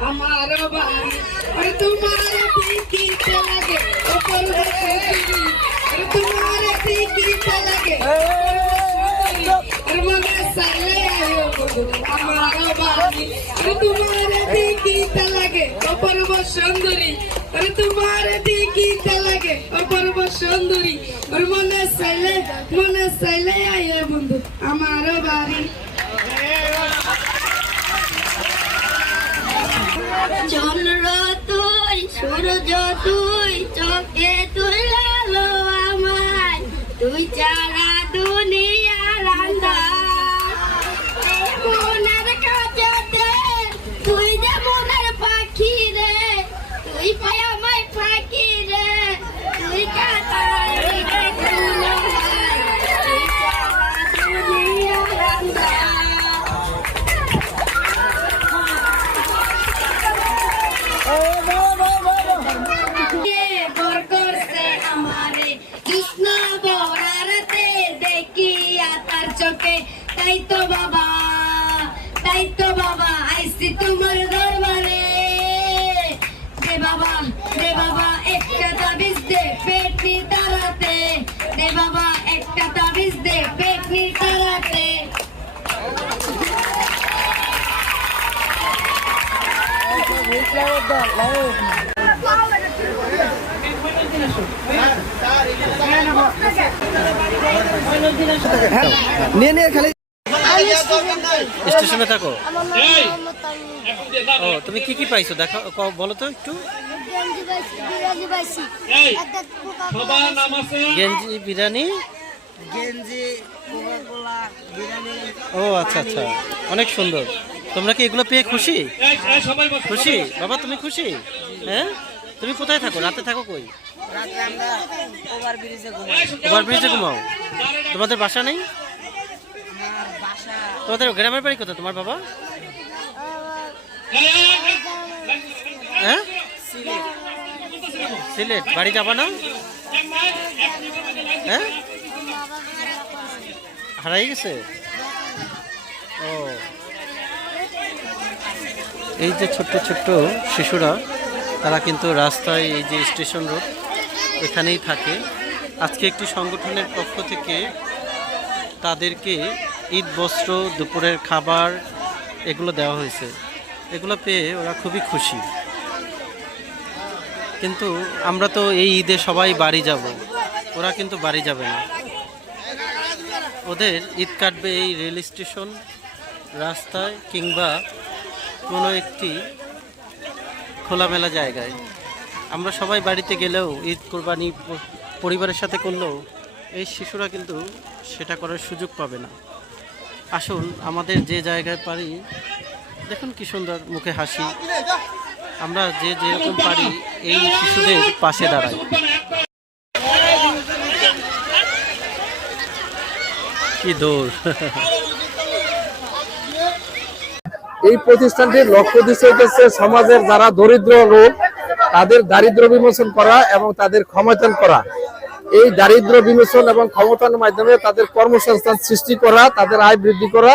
আমার বাড়ি। আর তোমার টিকিট লাগে আর তোমার টিকিট লাগে আর মনে সালে আয়ো বন্ধু আমার বাড়ি to তো বাবা, আইসি তোমার দরবারে। দে বাবা দে বাবা, একটা তাবিজ দে পেটনি তারাতে। বাবা, একটা তাবিজ দে পেটনি তারাতে। নিয়ে নিয়ে খালি স্টেশনে থাকো। ও তুমি কি কি পাইছো? দেখো বলো তো একটু। গেঞ্জি বিরিয়ানি ও আচ্ছা আচ্ছা। অনেক সুন্দর। তোমরা কি এগুলো পেয়ে খুশি? খুশি? বাবা তুমি খুশি? হ্যাঁ? তুমি কোথায় থাকো? রাতে থাকো কই? রাতে আমরা ওভার ব্রিজে ঘুমাও। তোমাদের বাসা নেই? তোমাদের গ্রামের বাড়ি কোথায়? তোমার বাবা? হ্যাঁ? সিলেট। বাড়ি যাবা না? হ্যাঁ? হারাই গেছে? ও। এই যে ছোট্ট ছোট্ট শিশুরা, তারা কিন্তু রাস্তায় এই যে স্টেশন রোড, এখানেই থাকে। আজকে একটি সংগঠনের পক্ষ থেকে তাদেরকে ঈদ, বস্ত্র, দুপুরের খাবার এগুলো দেওয়া হয়েছে। এগুলো পেয়ে ওরা খুবই খুশি। কিন্তু আমরা তো এই ঈদে সবাই বাড়ি যাব। ওরা কিন্তু বাড়ি যাবে না। ওদের ঈদ কাটবে এই রেল স্টেশন রাস্তায় কিংবা কোনো একটি খোলামেলা জায়গায়। আমরা সবাই বাড়িতে গেলেও ঈদ কোরবানি পরিবারের সাথে করলেও এই শিশুরা কিন্তু সেটা করার সুযোগ পাবে না। আসুন, আমাদের যে জায়গায় পারি, দেখুন কি সুন্দর মুখে হাসি। আমরা যে যেরকম পারি, এই শিশুদের পাশে দাঁড়াই। কি দৌড় এই প্রতিষ্ঠানটির লক্ষ্য উদ্দেশ্য হচ্ছে সমাজের যারা দরিদ্র লোক, তাদের দারিদ্র বিমোচন করা এবং তাদের ক্ষমতায়ন করা। এই দারিদ্র বিমোচন এবং ক্ষমতার মাধ্যমে তাদের কর্মসংস্থান সৃষ্টি করা, তাদের আয় বৃদ্ধি করা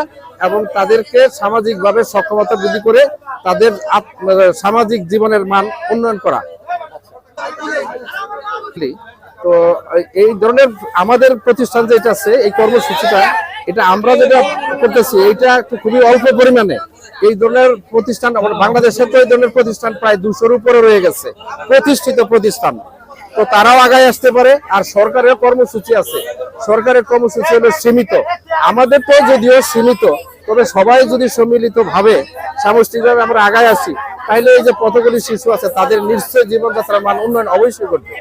এবং তাদেরকে সামাজিকভাবে সক্ষমতা বৃদ্ধি করে তাদের সামাজিক জীবনের মান উন্নয়ন করা। তো এই ধরনের আমাদের প্রতিষ্ঠান যেটা আছে, এই কর্মসূচিটা, এটা আমরা যেটা করতেছি এটা খুবই অল্প পরিমাণে। এই ধরনের প্রতিষ্ঠান, বাংলাদেশে তো এই ধরনের প্রতিষ্ঠান প্রায় দুশোর উপরে রয়ে গেছে। প্রতিষ্ঠিত প্রতিষ্ঠান। তো তারাও আগায় আসতে পারে, আর সরকারের কর্মসূচি আছে। সরকারের কর্মসূচি হলো সীমিত। আমাদের তো যদিও সীমিত, তবে সবাই যদি সম্মিলিত ভাবে সামষ্টিকভাবে আমরা আগায় আসি, তাহলে এই যে পথগুলি শিশু আছে, তাদের নিশ্চয় জীবনযাত্রার মান উন্নয়ন অবশ্যই করবে